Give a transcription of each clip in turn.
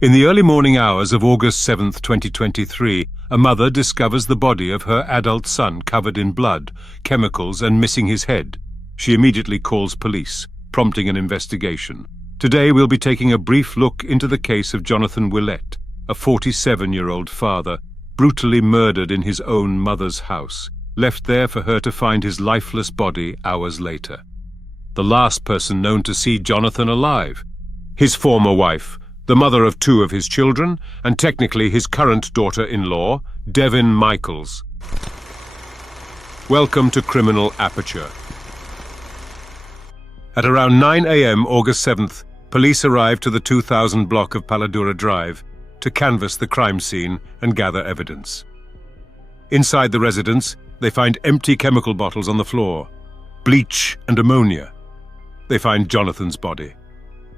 In the early morning hours of August 7th, 2023, a mother discovers the body of her adult son covered in blood, chemicals, and missing his head. She immediately calls police, prompting an investigation. Today we'll be taking a brief look into the case of Johnathan Willette, a 47-year-old father, brutally murdered in his own mother's house, left there for her to find his lifeless body hours later. The last person known to see Johnathan alive. His former wife, the mother of 2 of his children, and technically his current daughter-in-law, Devyn Michaels. Welcome to Criminal Aperture. At around 9 a.m. August 7th, police arrived to the 2000 block of Paladura Drive to canvass the crime scene and gather evidence. Inside the residence, they find empty chemical bottles on the floor, bleach and ammonia. They find Jonathan's body.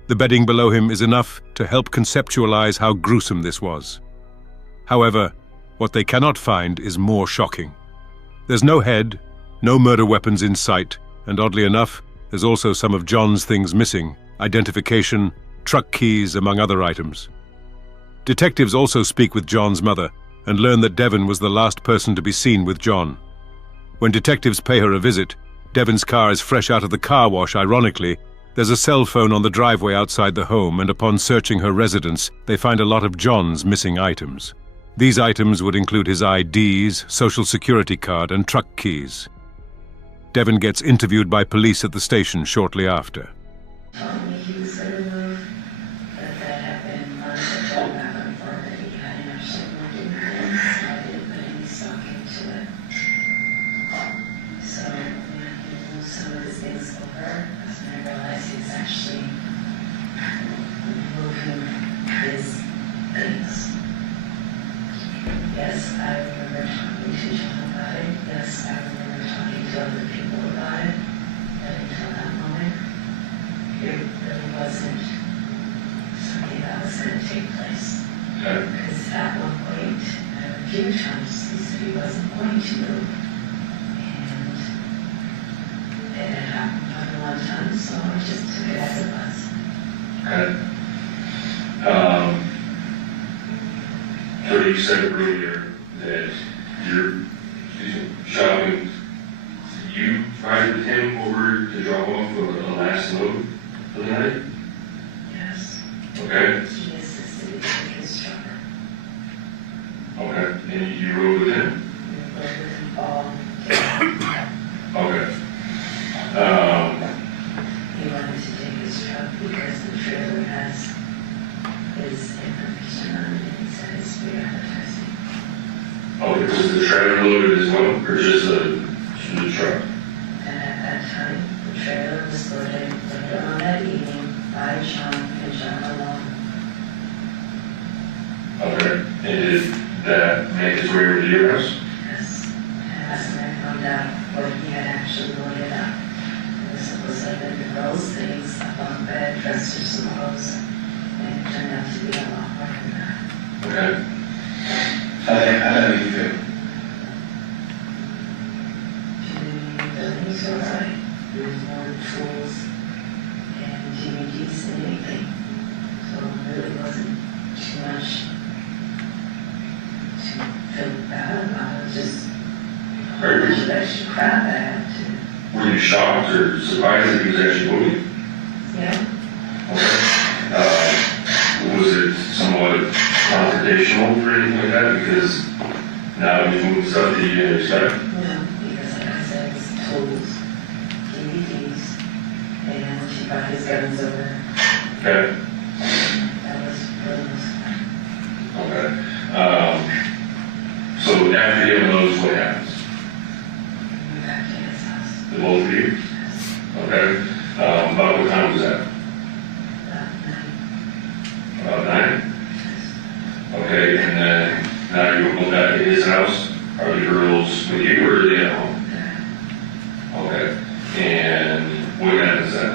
The bedding below him is enough to help conceptualize how gruesome this was. However, what they cannot find is more shocking. There's no head, no murder weapons in sight, and oddly enough, there's also some of John's things missing: identification, truck keys, among other items. Detectives also speak with John's mother and learn that Devyn was the last person to be seen with John. When detectives pay her a visit, Devyn's car is fresh out of the car wash, ironically. There's a cell phone on the driveway outside the home, and upon searching her residence, they find a lot of John's missing items. These items would include his IDs, social security card, and truck keys. Devyn gets interviewed by police at the station shortly after. Yes, I remember talking to John about it. Yes, I remember talking to other people about it. But until that moment, it really wasn't something that was going to take place. Because at one point, a few times, he said he wasn't going to move. And it had happened more than one time, so I just took it as it was. So you said earlier that you're shopping. You ride with him over to drop off a last load for the night? Yes. Okay. He assisted with his truck. Okay. And you rode with him? We rode with him all Okay. He wanted to take his truck because the trailer has his information on it, and he said it's free advertising. Okay, was the trailer loaded as well, or just the truck? And at that time, the trailer was loaded later on that evening by John and John alone. Okay. And did that make its way over to your house? Yes. And that's when I found out what he had actually loaded up. It was supposed to have been girls' things up on the bed, dressers, some clothes. And it turned out to be a lot more than that. Okay. How do you feel? Jimmy buildings were right. There was more tools and Jimmy D's than anything. So it really wasn't too much to feel bad about. It was just a whole bunch of extra crap I had to. Were you shocked or surprised that he was actually moving? Yeah. Okay. Was it somewhat confrontational or anything like that? Because now he's moving stuff that you didn't expect? No, because like I said, it was tools, DVDs, and she brought his guns over. Okay. That was for the most part. Okay. So after he knows what happens? We went back to his house. The both of you? Yes. Okay. About what time was that? About 9. About 9? Okay, and then now you're going back to his house? Are the girls with you or are they at home? Okay. And what happens then?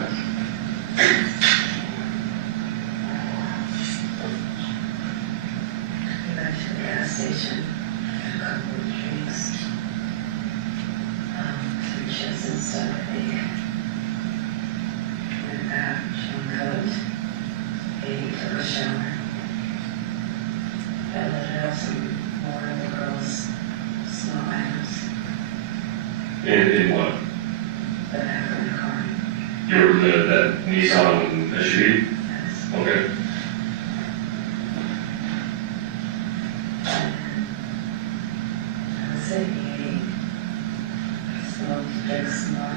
We went to the gas station, had a couple of drinks, some chips and stuff, I think. Went back, John cooked, ate, took a shower, In what? The back of the car. That Nissan SUV? Yes. Okay. I was at 80. Smoked, drank some more.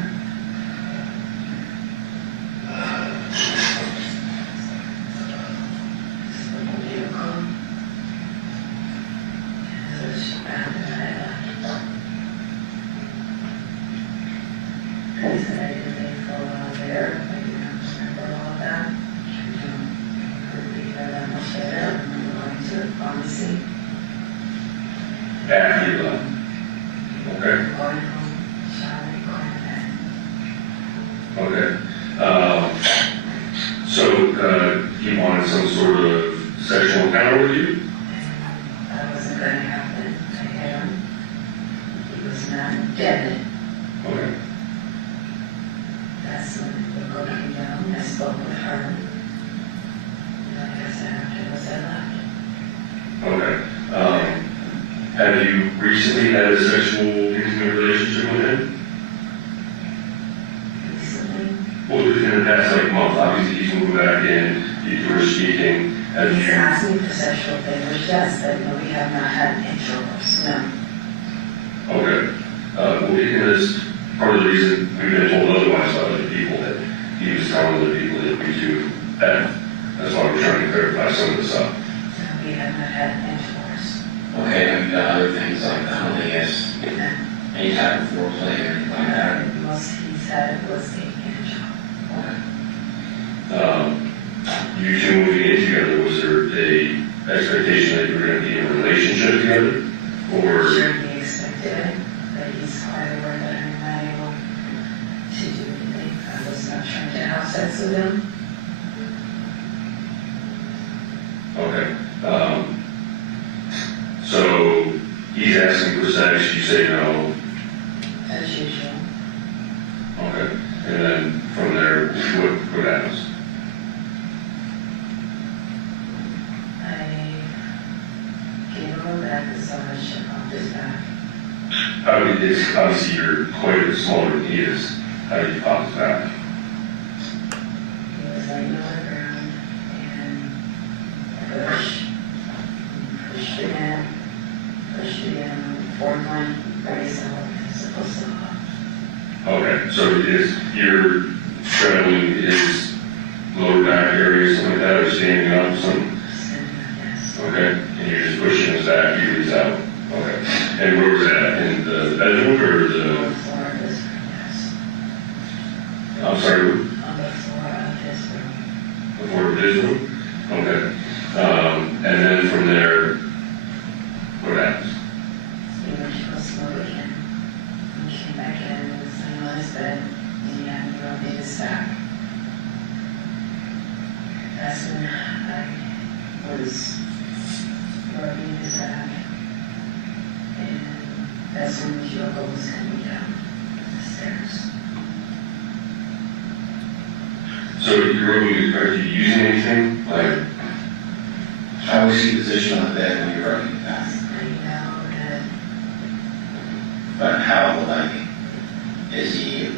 Smoked a vehicle. And it was bad that I left. He said I didn't leave for a while there. I do not remember all of that. I don't remember being there that much later. I remember going to the pharmacy. After you left. Okay. Going home, showering, going to bed. Okay. So he wanted some sort of sexual encounter with you? That wasn't going to happen. I hit him. He was not dead. Okay. That's when the girl came down. I spoke with her. And like I said, afterwards I left. Okay. Have you recently had a sexual intimate relationship with him? Recently, Well, in the past month, obviously he's moved back in, you were speaking, have he's you? asked me for sexual favors, yes, but no, we have not had intercourse, no. Okay. Well, because part of the reason we've been told otherwise by other people that he was telling other people that we do that. That's why we're trying to clarify some of this stuff. No, we have not had intercourse. Okay, have you done other things like cunnilingus, any type of foreplay or anything like that? The most he said was a hand job. You two moving in together, was there a expectation that you were going to be in a relationship together? Or? Sure, he expected it, but he's quite aware that I'm not able to do anything. I was not trying to have sex with him. Okay. So he's asking for sex, you say no. As usual. Okay. And then from there, what happens? I gave him a back massage off his back. Obviously you're quite a bit smaller than he is. How do you pop his back? He was laying on the ground and pushed it in, formed line, raised up, it's supposed to go. Okay, so you're straddling his lower back area, something like that, or standing up, something? Standing up, yes. Okay, and you're just pushing his back, he was out. Okay, and where was that? In the bedroom or On the the? floor of his room, yes. I'm sorry, On the floor of his room. before his room? Okay, and then from there, what happens? He went to go smoke again. And he came back in and was laying on his bed, and he had me rubbing his back. That's when I was rubbing his back. And that's when the yoga was coming down the stairs. So are you using anything? Like, How was he positioned on the bed when you were rubbing it back? Laying down and But how, like, is he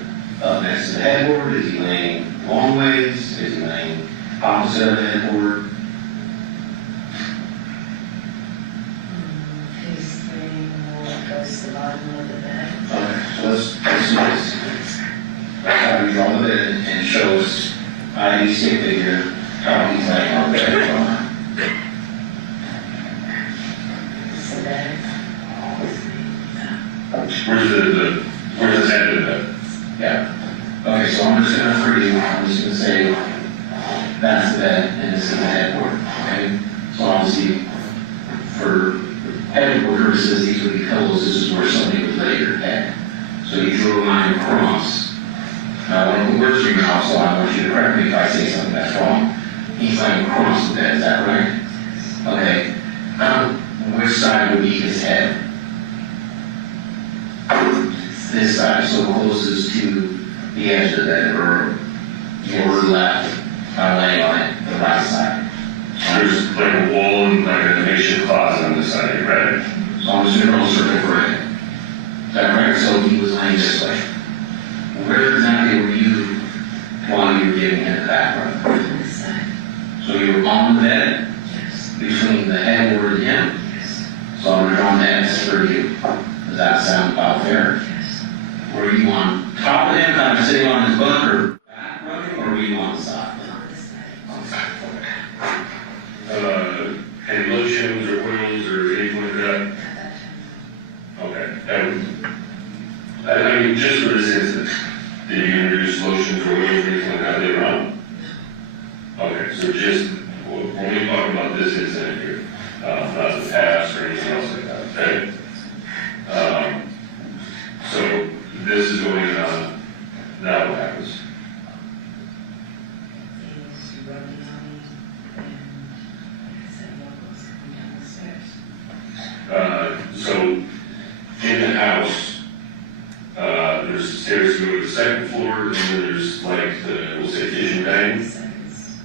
up next to the headboard? Is he laying long ways? Is he laying opposite of the headboard? he's laying more towards the bottom of the bed. Okay, so let's do this. Let's have you draw the bed and show us, you see a figure, how he's laying on the bed. So that where's the head of the? Yeah. Okay, so I'm just gonna for you, I'm just gonna say, that's the bed and this is the headboard, okay? So obviously, for headboard purposes, these would be pillows, this is where somebody would lay your head. So you drew a line across. Now, I want to put words in your mouth, so I want you to correct me if I say something that's wrong. He's laying across the bed, is that right? Okay. Which side would be his head? This side, so closest to the edge of the bed, or your left, laying on it, the right side. There's like a wall and like a makeshift closet on this side, right? So I'm just gonna roll a circle for it. Is that correct? So he was laying this way. Where exactly were you while you were giving him the back rub? On this side. So you were on the bed, Yes. between the headboard and him? Yes. So I'm drawing the X for you. Does that sound about fair? Yes. Were you on top of him, kind of sitting on his butt, or back rubbing, or were you on the side? On this side. On the side. Any lotions or oils or anything like that? At that time. Okay, that was, I mean, just for this instance, did you introduce lotions or oils or anything like that later on? Okay, so just, when we talk about this incident here, not the past or anything else like that, okay? So this is going on, now what happens? He was rubbing on me, and like I said, Michael's coming down the stairs. So in the house, there's stairs to go to the second floor, and then there's like the, we'll say kitchen dining. Second story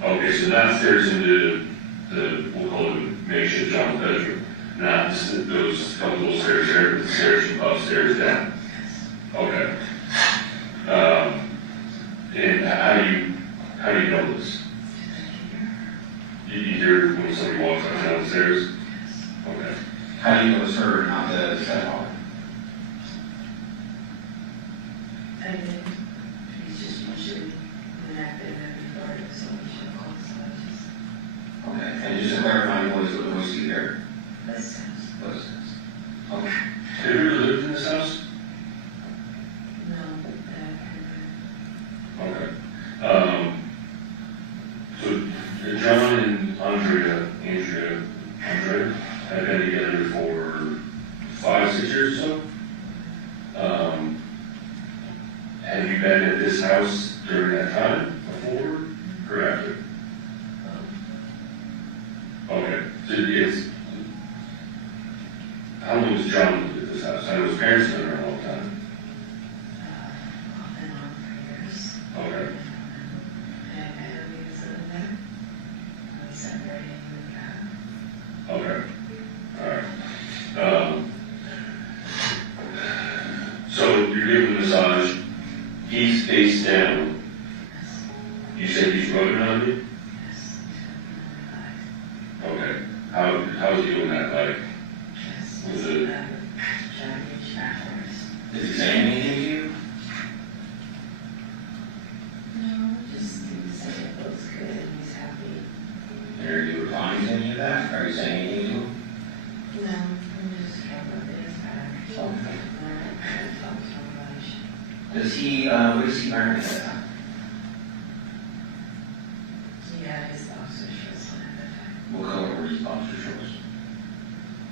stairs. Okay, so not stairs into the, we'll call it makeshift John's bedroom. Not those couple little stairs there, but the stairs from upstairs down. Okay. And how do you know this? You hear when somebody walks up and down the stairs? Okay. How do you know it's her, not the stepfather? I did. He's just usually inactive every part of so we should call so I just. Okay, and just to clarify, what was he there? This house. Was okay. Have you ever lived in this house? No, Okay. So John and Andrea have been together for 5-6 years or so. Have you been at this house during that time, before or after? Okay. So it's, how long has John lived at this house? I know his parents have been there a long time. off and on for years. Okay. And we was living there. We separated and we got. Okay. All right. So you're giving the massage. He's face down. You said he's rubbing on you? Yes. Okay. How's he doing that? Like, Yes. Was it- Trying to reach backwards. Did he say anything to you? No, just he said it feels good and he's happy. Are you replying to any of that? Are you saying anything to him? No, I'm just trying to rub his back. Okay. He Does he, what does he wear at that time? had his boxer shorts on at that time. What color were his boxer shorts?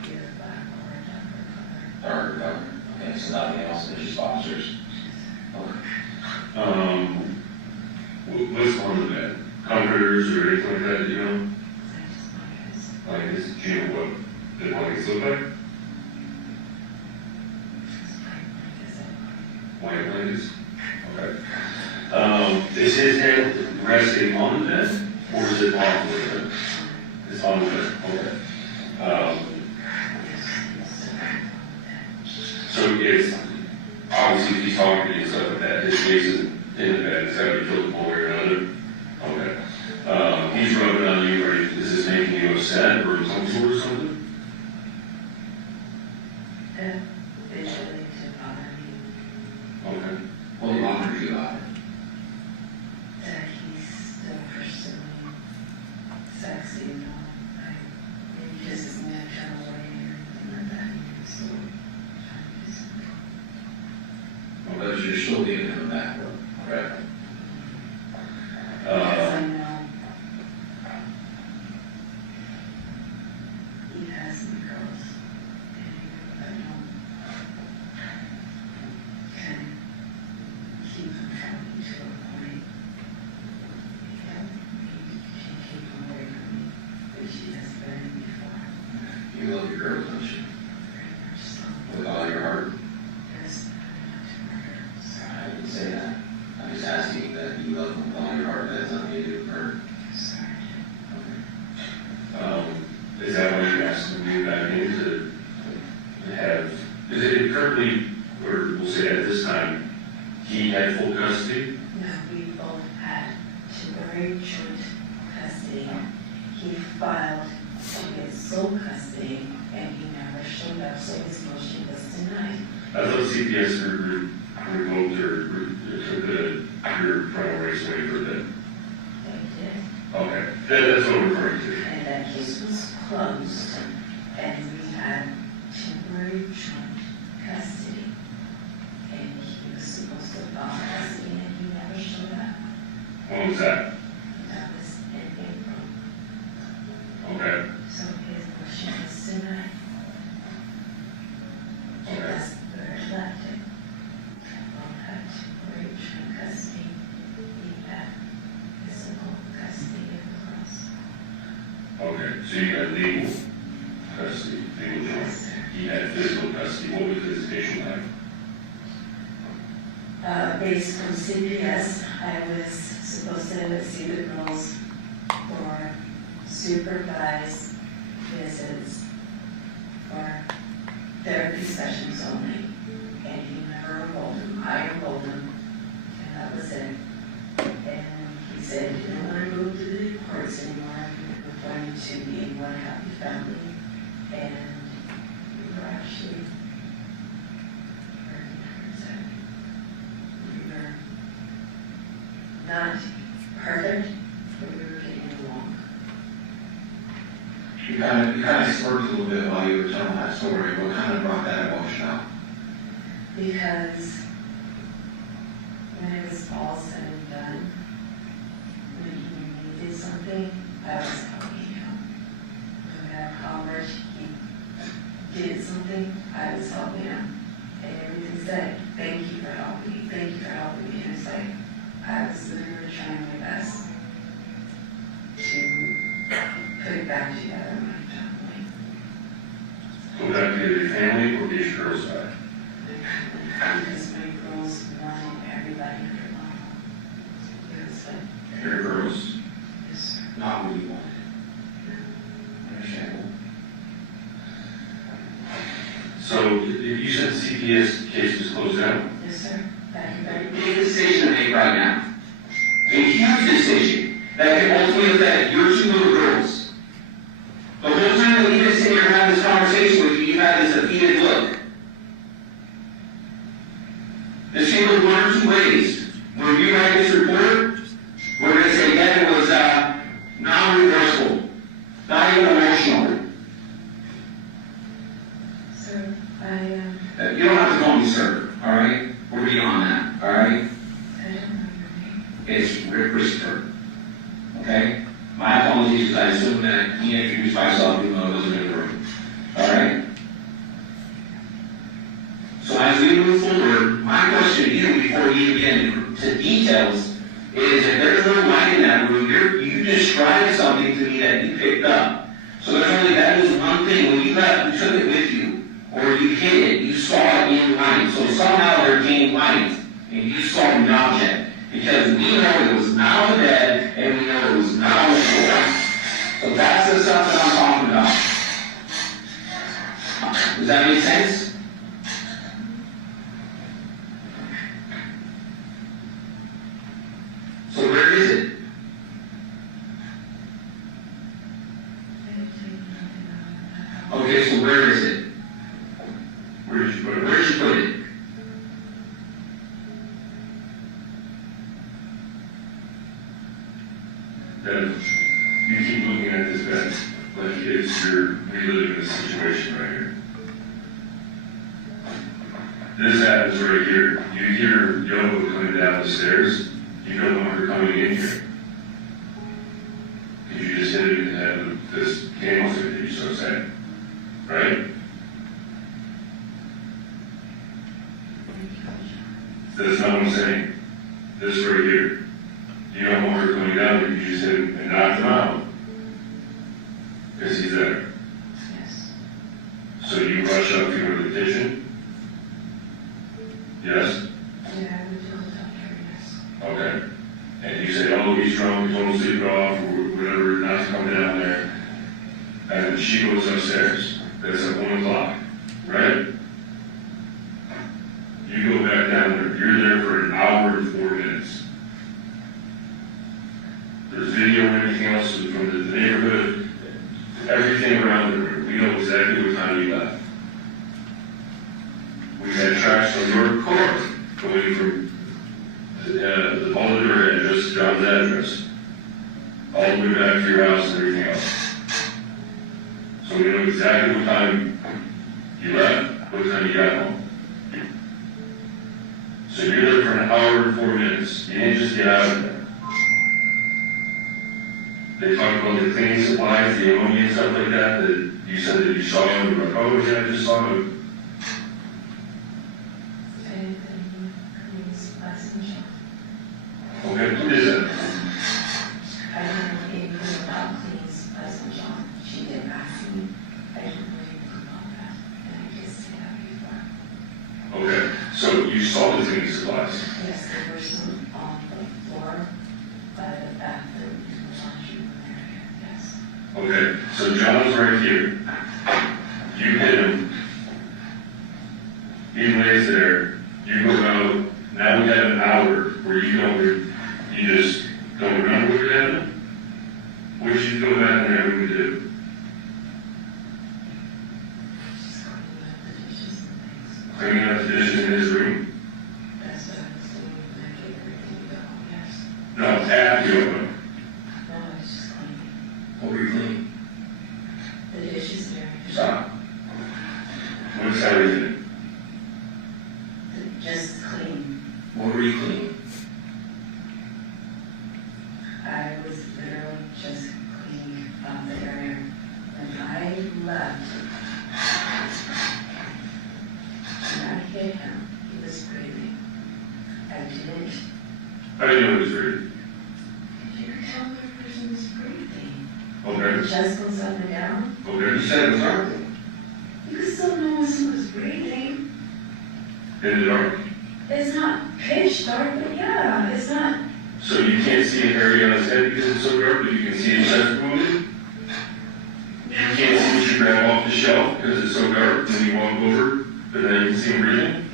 Either black or a darker color. Dark color. Okay, so nothing else, it's just boxers. Okay. what's on the bed? Comforters or anything like that, you know? Is that just Blankets? Do you know what the blankets look like? White blankets? Okay. Is his head resting on the bed, or is it off the bed? It's on the bed, okay. So it's, obviously, if he's talking to you and stuff like that, his face is in the bed, it's gotta be tilted one way or another. Okay. He's rubbing on you, or is this making you upset or uncomfortable or something? visually to bother me Okay. What bothers you about it? that he's still pursuing sex, you know, like, he doesn't want to turn away or anything like that. So, trying to do something. But you're still giving him a back rub, correct? Because I know he has some girls, and I don't can keep him from me to a point. He can keep him away from me, but she has been before, You love your girls, don't you? very much so. With all your heart. Yes, I want to murder. I didn't say that. I'm just asking that you love them with all your heart, that has nothing to do with her. Sorry. Is that why you asked him to move back in to have currently, or we'll say at this time, he had full custody? No, we both had temporary joint custody. He filed to get sole custody, and he never showed up, so his motion was denied. I thought CPS revoked or took your parental rights away for that. They did. Okay, that's what I'm referring to. And that case was closed, and we had temporary joint custody. And he was supposed to file custody, and he never showed up. When was that? That was in April. Okay, So his motion was denied. okay. That's where it left it. Both had temporary joint custody. He had physical custody of the girls. Okay, so you had legal custody, legal joint. Yes, sir. He had physical custody. What was the visitation like? Based from CPS, I was supposed to see the girls for supervised visits for therapy sessions only. And he never enrolled them. I enrolled them, and that was it. And he said he didn't want to go to the courts anymore. We're going to be one happy family. And we were actually working towards it. We were not perfect, but we were getting along. You kind of smirked a little bit while you were telling that story. What kind of brought that emotion out? Because when it was all said and done, when he needed something, I was helping him. No matter how much he did something, I was helping him. And everything said, thank you for helping me, thank you for helping me. And it's like, I was literally trying my best to put it back together in my family. Go back to your family or your girl's side? Because my girls wanted everybody to know. It was like, Your girls? yes, sir. Not what you wanted. Understandable. So you said the CPS case was closed down? Yes, sir. Everybody. Make a decision to make right now. A huge decision that can ultimately affect your two little girls. The whole time that we've been sitting here having this conversation with you, you've had this defeated look. This can go one or two ways. When you write this report, we're going to say Devyn was non-remorseful, not even emotional. Sir, You don't have to call me sir, all right? We're beyond that, all right? I don't know your name. It's Rick Christopher, okay? My apologies, because I assumed that he introduced myself even though I wasn't in the room, all right? So as we move forward, my question to you before we even get into details is if there's no light in that room, you described something to me that you picked up. So there's only that is one thing. When you took it with you, or you hid it, you saw it in light. So somehow there came light, and you saw the object. Because we know it was not on the bed, and we know it was not on the floor. So that's the stuff that I'm talking about. Does that make sense? So where is it? Okay, so where is it? Where did you put it? Where did you put it? Then you keep looking at this bed like you're reliving the situation right here. This happens right here. You hear Yoga coming down the stairs. You don't want her coming in here. Because you just hit it in the head with this candlestick that you so said. Right? That's not what I'm saying. This right here. You don't want her coming down, but you just hit him and knock him out. Because he's there. Yes. So you rush up to go to the kitchen? Yes? Yeah, I would tell the doctor, yes. Okay. And you say, oh, he's drunk, he's on sleep off, or whatever, not to come down there. And she goes upstairs. That's at 1 o'clock, right? exactly what time you left. We had tracks from your car going from the Palladura address to John's address, all the way back to your house and everything else. So we know exactly what time you left, what time you got home. So you're there for an hour and 4 minutes. You didn't just get out of there. They talked about the cleaning supplies, the ammonia and stuff like that, that you said that you saw them. You're like, oh yeah, I just saw them. Okay, who is that? I don't know anything about cleaning supplies in John. She did ask me. I didn't know anything about that. And I just said that before. Okay, so you saw the cleaning supplies. Yes, there were some on the floor by the bathroom in the laundry area. Yes. Okay, so John's right here. You hit him. He lays there. You go out. Now we have an hour where you just don't remember what happened. What did you go back in there and do? Just Cleaning cleaning up the dishes and things. up the dishes in his room? That's what I was doing when I gave everything to go. Yes. No, after you open. No, I was just cleaning. What were you cleaning? The dishes and everything. Stop. What's everything? Just clean. What were you cleaning? I was literally just cleaning up the area. When I left, when I hit him, he was breathing. I didn't. How do you know it's free? You can tell when a person is breathing. Okay. The chest goes up and down. You Okay. said it was early. You can still know when someone's breathing. In the dark. It's not pitch dark, but yeah, it's not. So you can't see an area on his head because it's so dark, but you can see his chest moving? You can't see what you grab off the shelf because it's so dark when you walk over, but then you can see him breathing?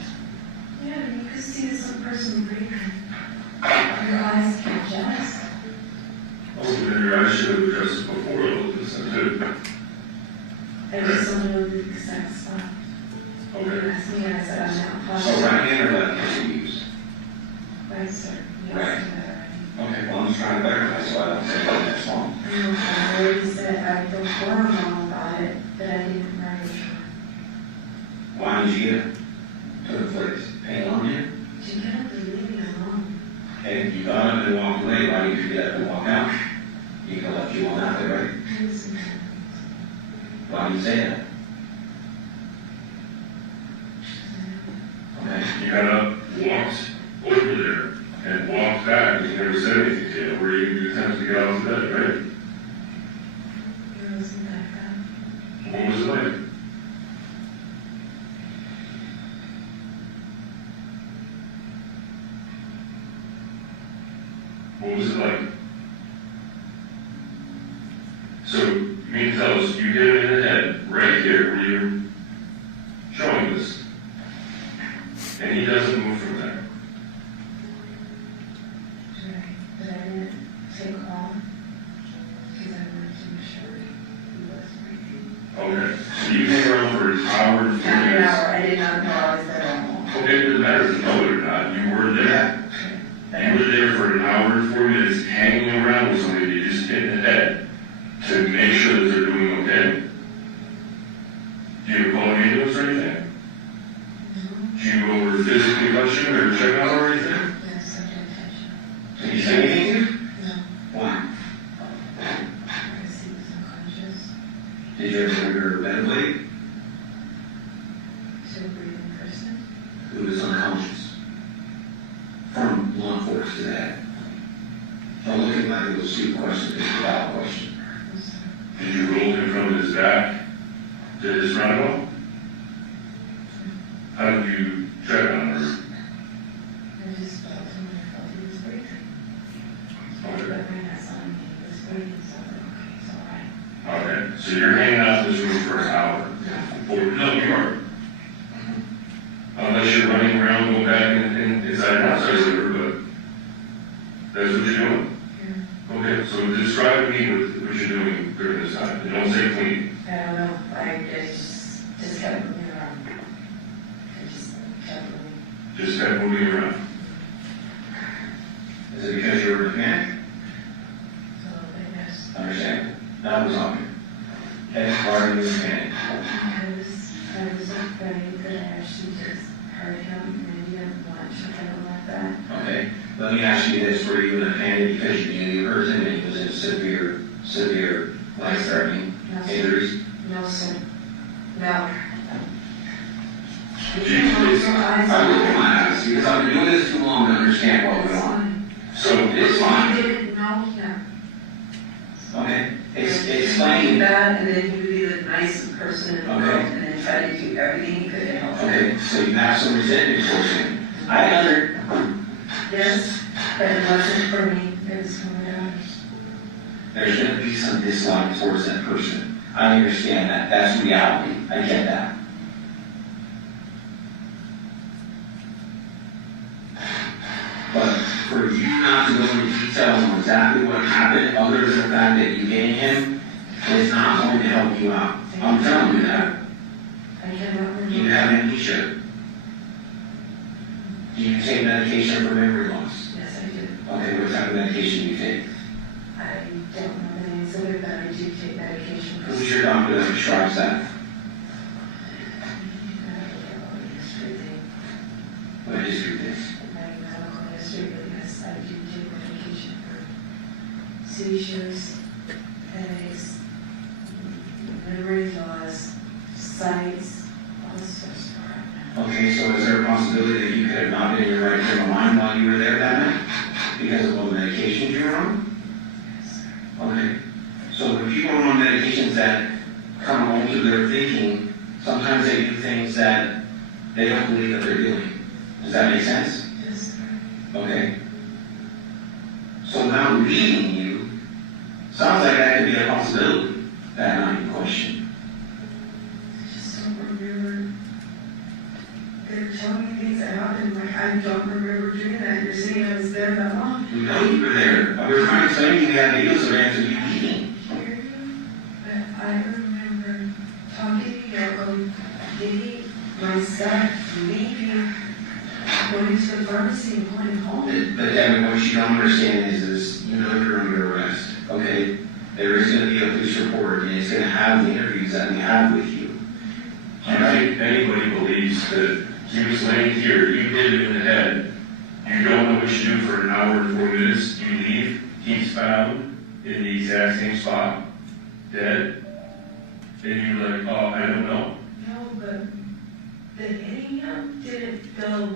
Yeah, you can see some person breathing. Your eyes can't adjust. Oh, then your eyes should have adjusted before all of this, too. I just don't know the exact spot. Okay. Asked me, and I said, I'm not So positive. right hand or left hand you use? Right, sir. You Right. asked me that already. Okay, well, I'm just trying to verify so I don't say that that's wrong. I already said I feel horrible about it, but I didn't remember. Why did you get it? To the place? Pain on you? You can't leave me alone. Okay, you got up and walked away. Why did you get up and walk out? You could have left you on out there, right? Listen. Why did you say that? Okay. You got up, walked over there, and walked back, and you never said anything to him, or you attempted to get off the bed, right? It wasn't that bad. What was it like? What was it like? So, you mean to tell us you hit him in the head, right here, where you're showing this, and he doesn't move from there? Right, but I didn't take off because I wanted to make sure he was breathing. Okay, so you hang around for an hour and 4 Half an minutes. hour, I did not know I was there alone. Okay, it doesn't matter if you know it or not, you were there. You were there for an hour and 4 minutes hanging around with somebody you just hit in the head to make sure that they're doing okay. Do you call an ambulance or anything? No, Do you go over physically touch him or check out or anything? yes, I did touch him. Did he say anything to you? No, Why? because he was unconscious. Did you ever hear a ventilator? To a breathing person. Who was unconscious? From law enforcement to that. Don't look at it like it was a stupid question, it's a valid question. Did you roll him from his back to his roundabout? How did you check on her? I just felt him and I felt he was breathing. But Okay. when I saw him, he was breathing, so I was like, okay, it's all right. Okay, so you're hanging out in this room for an hour. No, you are. Unless you're running around, going back inside and outside of the room, but that's what you're doing? Yeah. Okay, so describe to me what you're doing during this time, and don't say clean. I don't know, I just kept moving around. I just kept moving. Just kept moving around. Is it because you were a mechanic? So I guess Understand? That was on you. Okay, why are you a mechanic? I was afraid that I actually just hurt him and he didn't want something like that. Okay, let me ask you this, were you in a panic because you knew you hurt him and he was in severe life-threatening No, sir. injuries? No, sir. No. I wouldn't want to ask you, because I've been doing this too long to understand what went on. So, it's fine. I didn't know him. Okay, He explain. that, and then he would be the nicest person in the world, Okay. and then try to do everything he could to help him. Okay, so you have some resentment towards him. Yes, but it wasn't for me, it was for my daughters. There's going to be some dislike towards that person. I understand that. That's reality. I get that. But for you not to go into details on exactly what happened, other than the fact that you gave him, is not going to help you out. I'm telling you that. I cannot remember. You have amnesia. Do you take medication for memory loss? Yes, I do. Okay, what type of medication do you take? I don't know the names of it, but I do take medication for Who's your doctor that prescribes that? What history this? my medical history, but yes, I do take medication for seizures, headaches, memory loss, sights, all this sort of stuff. Okay, so is there a possibility that you could have not been in your right frame of mind while you were there that night? Because of what medications you were on? Yes, sir. Okay. So when people are on medications that come home to their thinking, sometimes they do things that they don't believe that they're doing. Does that make sense? Yes, sir. Okay. So now leaving you, sounds like that could be a possibility, that night in question. I just don't remember. They're telling me things that happened, like I don't remember doing that. You're saying I was there that long. We know you were there. We were trying to explain to you we had videos of answer you leaving. Hear you? But I remember talking to Yoko, getting my stuff, leaving, going to the pharmacy and going home. But Devyn, what you don't understand is you know you're under arrest, okay? There is going to be a police report, and it's going to have the interviews that we have with you. I think anybody believes that he was laying here, you hit him in the head, you don't know what you do for an hour and 4 minutes, you leave, he's found in the exact same spot, dead, and you're like, oh, I don't know. No, but the hitting him didn't feel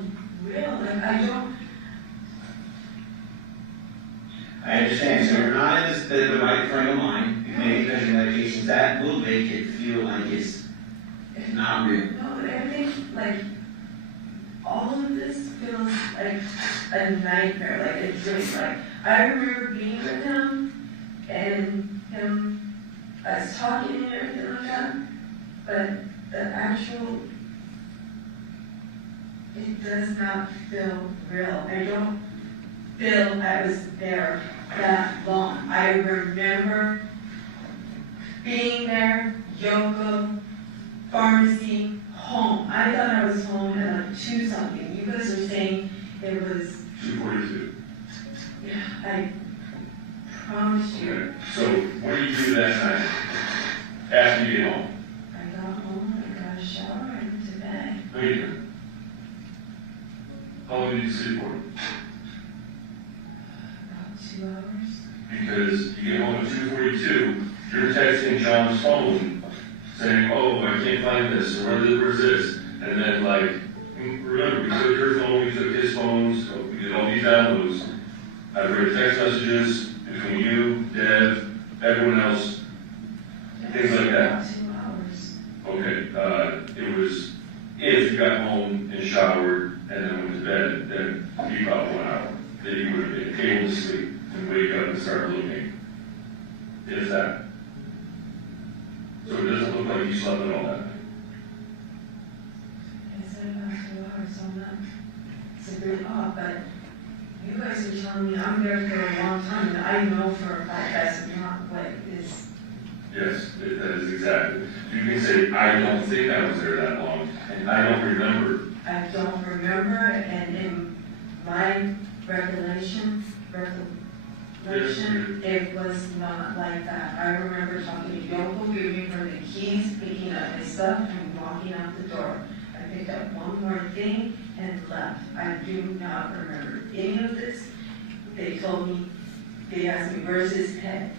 real. Like I don't. I understand, so you're not in the right frame of mind, maybe because your medications, that will make it feel like it's not real. No, everything, like, all of this feels like a nightmare, like a dream. Like, I remember being with him, and us talking and everything like that, but the actual, it does not feel real. I don't feel I was there that long. I remember being there, Yoko, pharmacy, home. I thought I was home at like 2 something. You guys are saying it was, 2:42. yeah, I promise you. Okay, so what do you do that night? After you get home? I got home, I got a shower, I went to bed. No, you didn't. How long did you sleep for? About 2 hours. Because you get home at 2:42, you're texting John's phone saying, oh, I can't find this, or where's this? And then, like, remember, we took your phone, we took his phone, so we did all these downloads. I've read text messages between you, Dev, everyone else, things like that. About 2 hours. Okay, it was, if you got home and showered and then went to bed, then it'd be about 1 hour. Then you would have been able to sleep and wake up and start looking. If that. So it doesn't look like you slept at all that night. I said about 2 hours, so I'm not, it's a bit off, but you guys are telling me I'm there for a long time, and I know for a fact that's not what is. Yeah, Yes, that is exactly. You can say, I don't think I was there that long, and I don't remember. I don't remember, and in my recollection, it was not like that. I remember talking to Yoko, giving her the keys, picking up my stuff, and walking out the door. I picked up one more thing and left. I do not remember any of this. They told me, they asked me, where's his pet?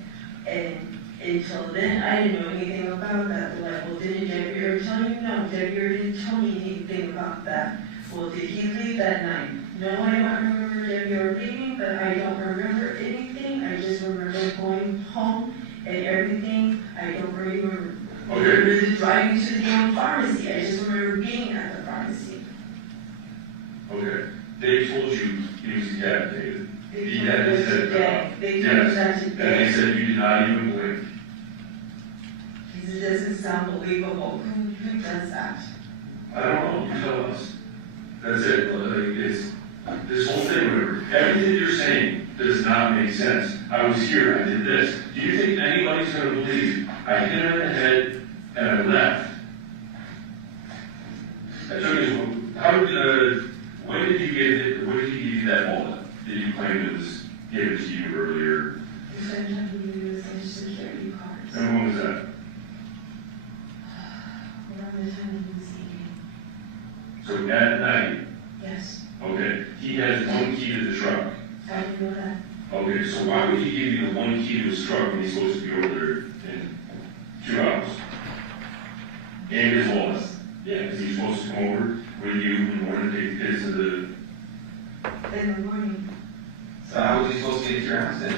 And until then, I didn't know anything about that. They're like, well, didn't Debbie ever tell you? No, Debbie didn't tell me anything about that. Well, did he leave that night? No, I don't remember Debbie ever leaving, but I don't remember anything. I just remember going home and everything. I don't remember the driving to the pharmacy. I just remember being at the pharmacy. Okay. They told you he was decapitated. They told me today. They told me that today. And they said you did not even blink. It doesn't sound believable. Who does that? I don't know. You tell us. That's it. Like, it's this whole thing. Remember, everything you're saying does not make sense. I was here. I did this. Do you think anybody's going to believe I hit her in the head and I left? I took his. How did when did you get it? When did he give you that wallet? Did you claim it was given to you earlier? You said he used Social Security cards. And when was that? Around the time he was eating. So at night. Yes. Okay. He has one key to the truck. I didn't know that. Okay, so why would he give you the one key to his truck when he's supposed to be over there in 2 hours? And his wallet. Yeah, because he's supposed to come over with you in the morning to take the kids to the. In the morning. So how was he supposed to get to your house then?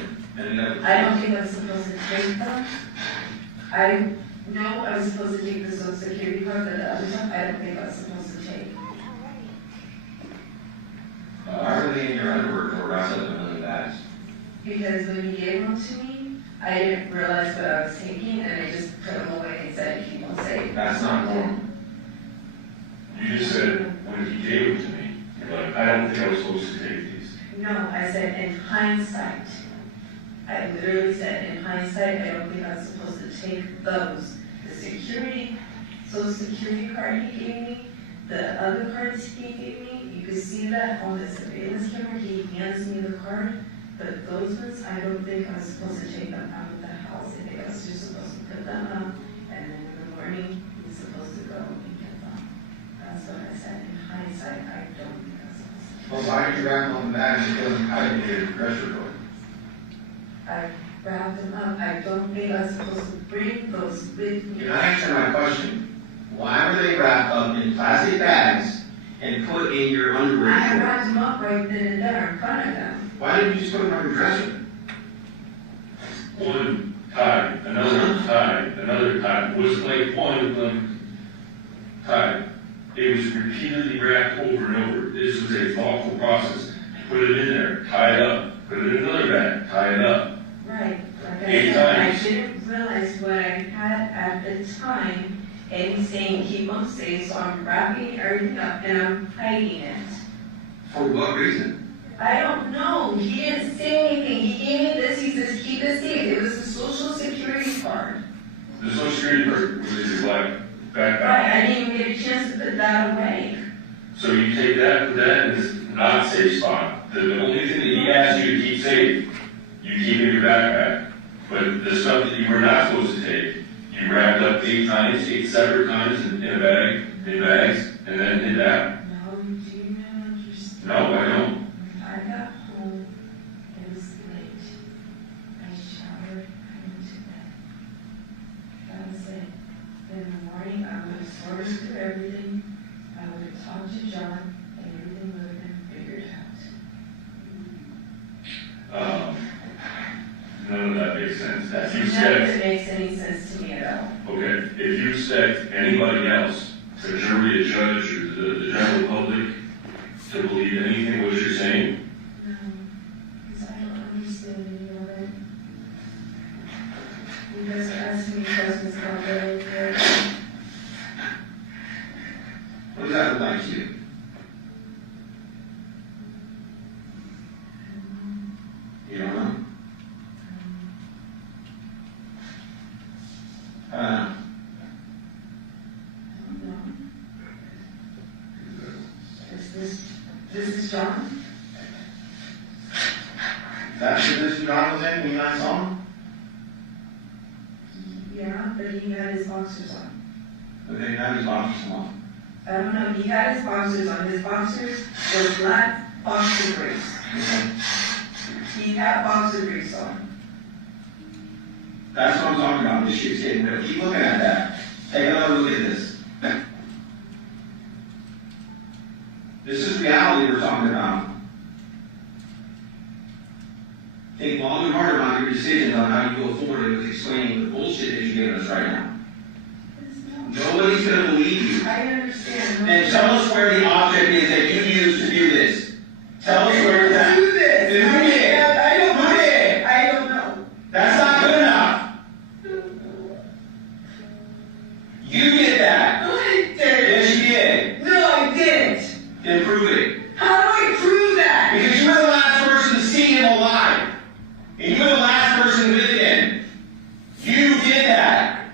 I don't think I was supposed to take them. I know I was supposed to take the Social Security card, but the other stuff I don't think I was supposed to take. Why were they in your underwear or wrapped up in one of the bags? Because when he gave them to me, I didn't realize what I was taking, and I just put them away and said, keep them safe. That's not normal. You just said when he gave them to me, you're like, I don't think I was supposed to take these. No, I said in hindsight. I literally said in hindsight, I don't think I was supposed to take those. The Social Security card he gave me, the other cards he gave me, you could see that on the surveillance camera. He hands me the card, but those ones, I don't think I was supposed to take them out of the house. I think I was just supposed to put them up, and then in the morning, he's supposed to go and get them. That's what I said. In hindsight, I don't think I was supposed to. Well, why did you wrap them on the bag and put them out in your pressure drawer? I wrapped them up. I don't think I was supposed to bring those with me. You're not answering my question. Why were they wrapped up in plastic bags and put in your underwear? I wrapped them up right then and there in front of them. Why didn't you just put them on your dresser? One tied, another tied, another tied. It wasn't like one of them tied. It was repeatedly wrapped over and over. This was a thoughtful process. Put it in there, tie it up, put it in another bag, tie it up. Right. Like I 8 said, times. I didn't realize what I had at the time. And he's saying keep them safe, so I'm wrapping everything up and I'm hiding it. For what reason? I don't know. He didn't say anything. He gave me this. He says keep it safe. It was the Social Security card. The Social Security card was in your black backpack. Right. I didn't even get a chance to put that away. So you take that, put that in this not safe spot. The only thing that he asked you to keep safe, you keep in your backpack. But the stuff that you were not supposed to take, you wrapped up 8 times, 8 separate times in a bag, in bags, and then did that. No, do you not understand? No, I don't. When I got home, it was late. I showered, I went to bed. That was it. In the morning, I would have sorted through everything. I would have talked to John, and everything would have been figured out. None of that makes sense. If you None of it expect, makes any sense to me at all. okay, if you expect anybody else, the jury, a judge, or the general public, to believe anything what you're saying, No, because I don't understand any of it. You guys are asking me questions about everything. What does that look like to you? You don't know? Uh, I don't know. This is John? That's who this John was in when you last saw him? Yeah, but he had his boxers on. Okay, now he's boxers on. I don't know, he had his boxers on. His boxers were black boxer briefs. Okay. He had boxer briefs on. That's what I'm talking about. This shit's getting real. Keep looking at that. Take another look at this. This is reality we're talking about. Think long and hard about your decisions on how you go forward with explaining the bullshit that you're giving us right now. Nobody's going to believe you. I understand. And tell us where the object is that you used to do this. Tell us where it's at. Do this. Who did? I don't know. Who did? I don't know. That's not good enough. You did that. No, I didn't. Yes, you did. No, I didn't. Then prove it. How do I prove that? Because you were the last person to see him alive. And you were the last person with him. You did that.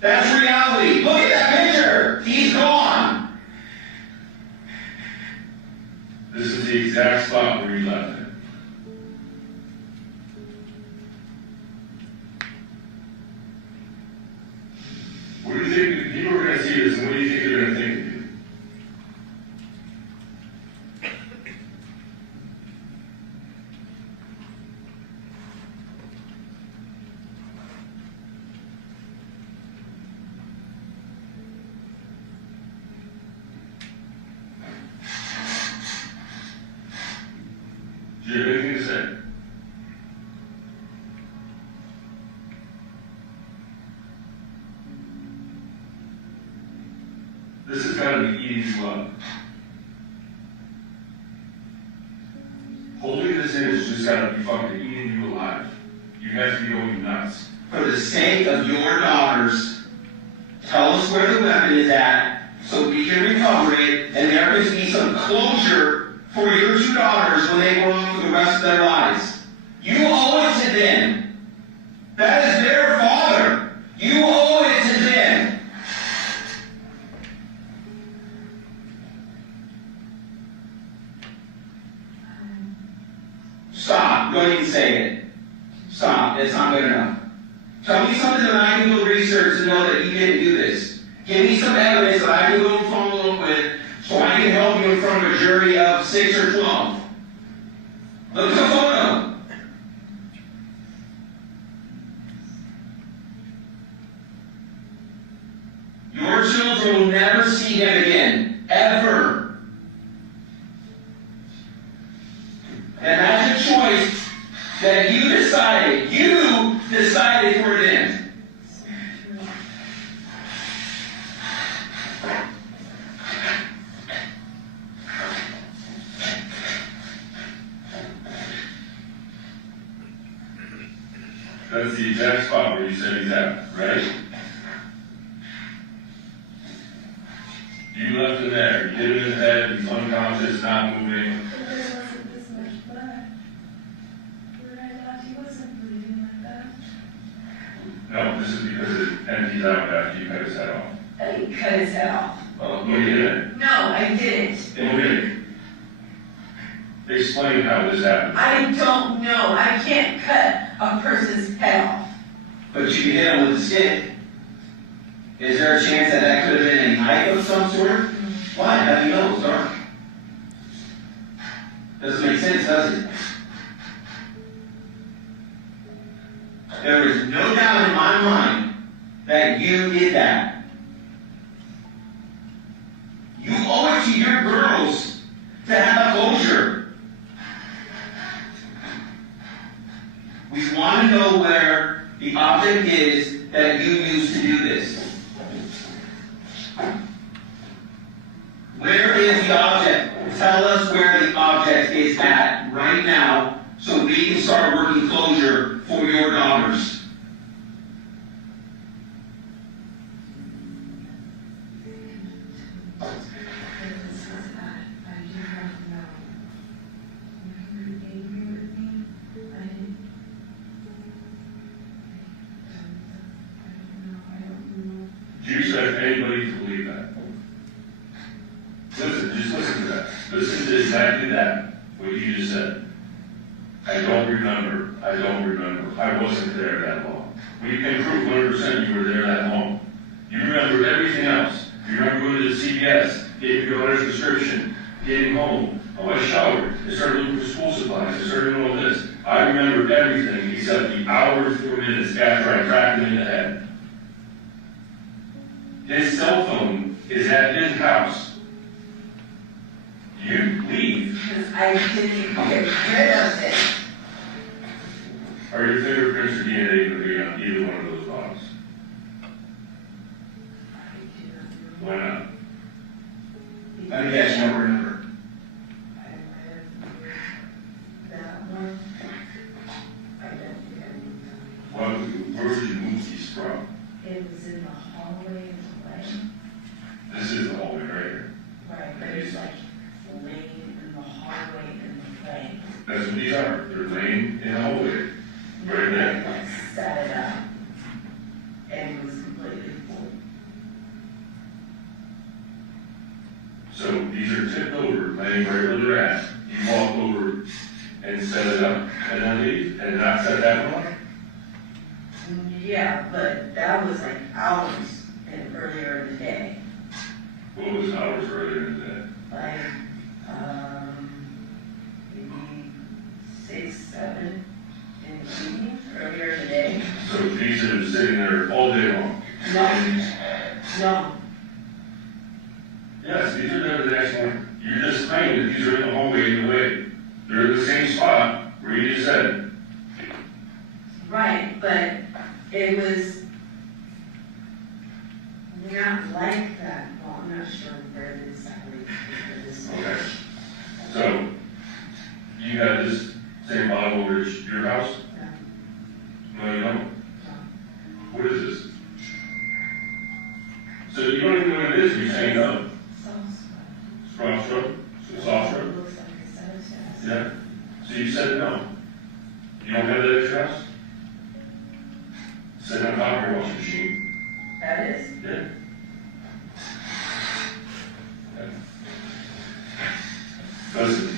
That's reality. Look at that picture. He's gone. This is the exact spot where you left it. What do you think, people are going to see this, and what do you think they're going to think of you? Do you have anything to say? This has got to be eating you up. Holding this in has just got to be fucking eating you alive. You have to be going nuts. For the sake of your daughters, tell us where the weapon is at so we can recover it, and there can be some closure for your two daughters when they grow up for the rest of their lives. You owe it to them. That is their father. You owe it to them. Stop. Don't even say it. Stop. It's not good enough. Tell me something that I can go research to know that you didn't do this. Give me some evidence that I can go follow up with so I can help you in front of a jury of 6 or 12. Look at the photo. Your children will never see him again. Ever. And that's a choice that you decided. You decided for them. That's the exact spot where you said he's at, right? You left him there. You hit him in the head. He's unconscious, not moving. But there wasn't this much blood. Where I thought he wasn't bleeding like that. No, this is because it empties out after you cut his head off. I didn't cut his head off. Well, you did. No, I didn't. Well, wait. Explain how this happened. I don't know. I can't cut a person's head off. But you can hit him with a stick. Is there a chance that that could have been a knife of some sort? Why? How do you know, sir? Doesn't make sense, does it? There is no doubt in my mind that you did that. You owe it to your girls to have a closure. We want to know where the object is that you used to do this. Where is the object? Tell us where the object is at right now so we can start working closure for your daughters. I don't Do you expect anybody to believe that? Listen, just listen to that. Listen to exactly that, what you just said. I don't remember. I don't remember. I wasn't there that long. We can prove 100% you were there that long. You remember everything else. You remember going to the CVS, getting your daughter's prescription, getting home. Oh, I showered. I started looking for school supplies. I started doing all this. I remember everything except the hour and 4 minutes after I cracked him in the head. His cell phone is at his house. You leave. Because I didn't get rid of it. Are your fingerprints or DNA going to be on either one of those bottles? Why not? I guess you don't remember. That one, I don't think I moved Well, where did you move these from? on. It was in the hallway in the way. This is the hallway right here. Right, but it's like laying in the hallway in the way. That's what these are. They're laying in the hallway. Right there. Like set it up. And it was completely full. So these are tipped over, laying right where they're at. You walk over and set it up and then leave and not set that one up? Yeah, but that was like hours and earlier in the day. What was hours earlier in the day? Like, maybe 6, 7 in the evening, earlier in the day. So these are sitting there all day long? No. Yes, these are there the next one. You're just claiming that these are in the hallway in the way. They're in the same spot where you just said. Right, but it was not like that. Well, I'm not sure where it is exactly. Okay. So, you got this same bottle over at your house? No, you don't? What is this? So you don't even know what it is, you're saying no? Soft stroke? Soft stroke? Looks like a set of steps. Yeah. So you said no. You don't have that at your house? Sit on top of your washing machine. That is? Yeah. Okay. Listen,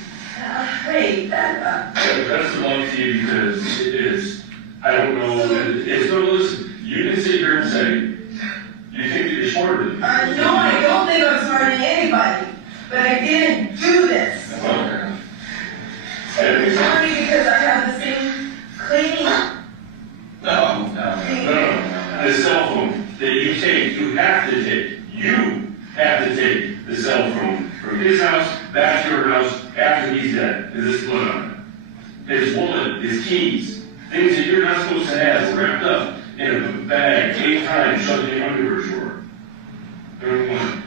Wait, that's the long to you because it is, I don't know, it's no, listen, you can sit here and say, you think that you're smarter than me. no, I don't think I'm smarter than anybody, but I didn't do this. Okay. It's only because I have the same cleaning. No. The cell phone that you take, you have to take the cell phone from his house back to your house after he's dead. Is this blood on it? His wallet, his keys, things that you're not supposed to have wrapped up in a bag 8 times shoved in your underwear drawer.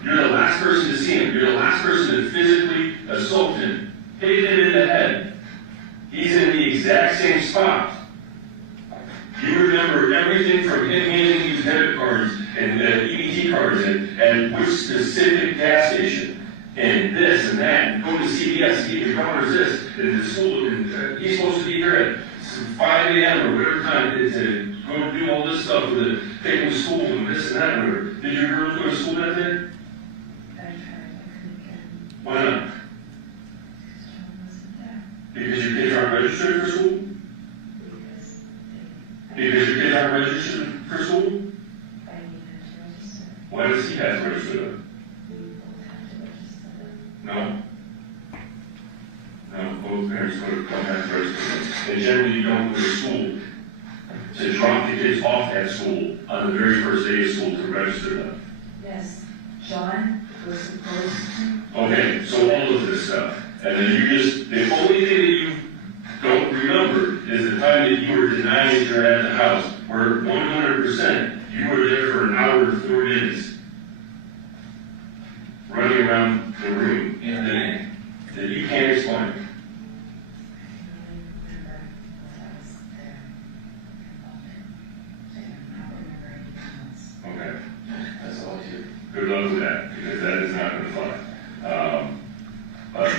You're the last person to see him. You're the last person to physically assault him. Hit him in the head. He's in the exact same spot. You remember everything from him handing you debit cards and EBT cards and which specific gas station and this and that and going to CVS to get your daughter's this and the school and he's supposed to be here at 5 a.m. or whatever time to go do all this stuff with it, take him to school and this and that and whatever. Did your girls go to school that day? I tried, I couldn't get him. Why not? Because John wasn't there. Because your kids aren't registered for school? Because your kids aren't registered for school? I needed to register. Why does he have to register them? We both have to register them. No. No, both parents would come back to register them. And generally you don't go to school to drop the kids off at school on the very first day of school to register them. Yes, John was supposed to. Okay, so all of this stuff. And then you just, the only thing that you don't remember is the time that you were denying that you're at the house, where 100% you were there for an hour and 4 minutes, running around the room that you can't explain. Okay, That's all I do. good luck with that, because that is not going to fly. But I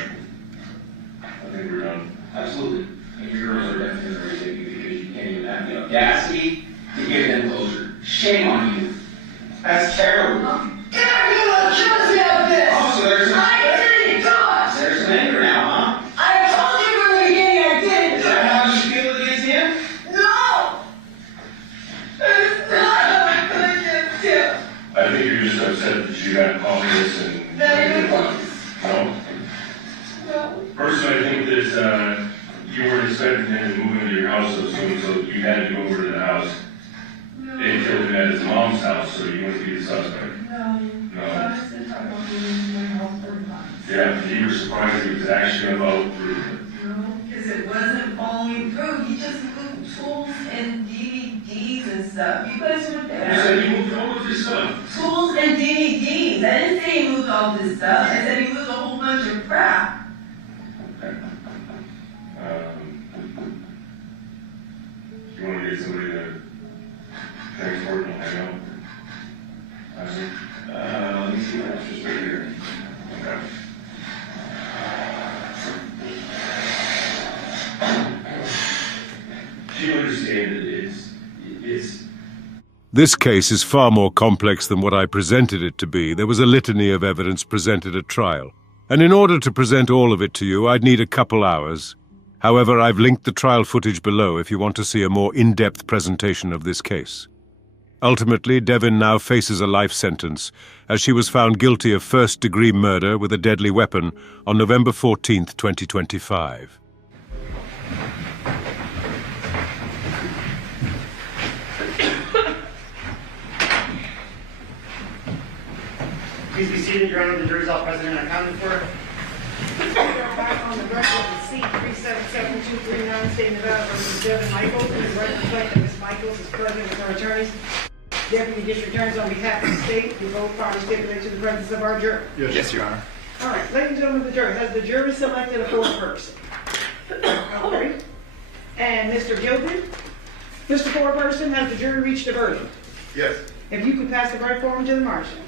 think we're done. Absolutely. And your girls are definitely going to take you because you can't even have the audacity to give them closure. Shame on you. That's terrible. Get out of here, little Jersey out this! Oh, so there's There's some anger now, huh? I told you from the beginning I didn't Is do that it! how you feel against him? No! It's not how I against him! I think you're just upset that you got caught in this and. No? No. Personally, I think that, you weren't expecting him to move into your house so soon, so you had to go over to the house. They killed him at his mom's house, so you wouldn't be the suspect. No. I was in trouble with my health for months. Yeah, and you were surprised he was actually about to. No, because it wasn't following through. He just moved tools and DVDs and stuff. You guys were You there. said he moved all of his stuff. Tools and DVDs. I didn't say he moved all this stuff. I said he moved a whole bunch of crap. Okay. You want to get somebody to transport and hang out? Let me see my extras right here. Okay. Do you understand that it's This case is far more complex than what I presented it to be. There was a litany of evidence presented at trial, and in order to present all of it to you, I'd need a couple hours. However, I've linked the trial footage below if you want to see a more in-depth presentation of this case. Ultimately, Devyn now faces a life sentence, as she was found guilty of first-degree murder with a deadly weapon on November 14th, 2025. Please be seated, Your Honor. The jury's all present and accounted for. Back on the record, the C-377239, State of Nevada versus Devyn Michaels. And the record reflects that Ms. Michaels is present with her attorneys. Deputy District Attorneys, on behalf of the state, do both parties stipulate to the presence of our jury. Yes, Your Honor. All right, ladies and gentlemen of the jury, has the jury selected a fourth person? All right. And Mr. Gilpin? Mr. Foreperson, has the jury reached a verdict? Yes. If you could pass the verdict form to the marshal.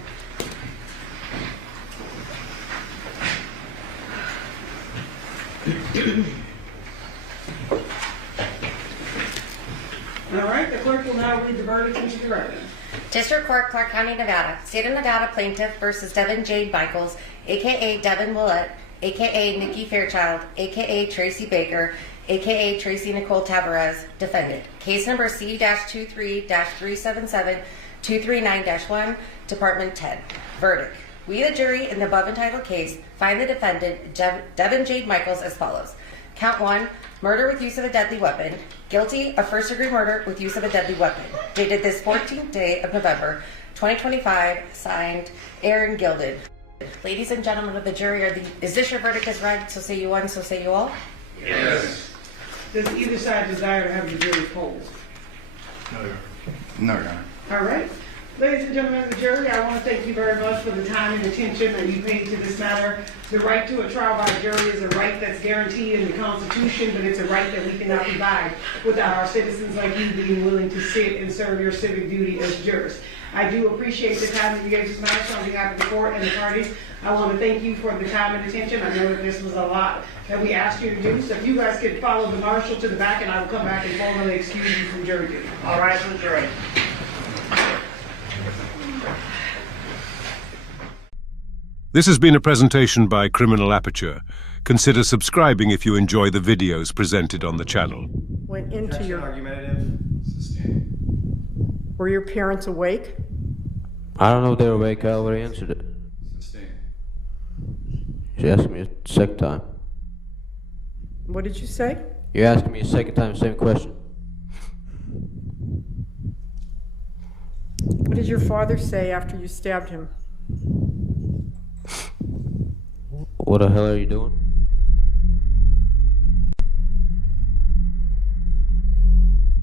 All right, the clerk will now read the verdict into the record. District Court, Clark County, Nevada. State of Nevada plaintiff versus Devyn Jade Michaels, a.k.a. Devyn Willette, a.k.a. Nikki Fairchild, a.k.a. Tracy Baker, a.k.a. Tracy Nicole Tavares, defendant. Case number C-23-377-239-1, Department 10. Verdict. We, the jury, in the above entitled case, find the defendant, Devyn Jade Michaels, as follows. Count 1, murder with use of a deadly weapon. Guilty of first-degree murder with use of a deadly weapon. Dated this 14th day of November, 2025, signed Aaron Gilded. Ladies and gentlemen of the jury, is this your verdict as read? So say you one, so say you all? Yes. Does either side desire to have the jury polled? No, Your Honor. No, Your Honor. All right. Ladies and gentlemen of the jury, I want to thank you very much for the time and attention that you paid to this matter. The right to a trial by jury is a right that's guaranteed in the Constitution, but it's a right that we cannot provide without our citizens like you being willing to sit and serve your civic duty as jurors. I do appreciate the time that you gave this matter, so on behalf of the court and the parties, I want to thank you for the time and attention. I know that this was a lot that we asked you to do, so if you guys could follow the marshal to the back, and I will come back and formally excuse you from jury duty. All right, so the jury. This has been a presentation by Criminal Aperture. Consider subscribing if you enjoy the videos presented on the channel. Went into your, Argumentative. Sustained. were your parents awake? I don't know if they were awake. I already answered it. Sustained. She asked me a second time. What did you say? You're asking me a second time the same question. What did your father say after you stabbed him? What the hell are you doing?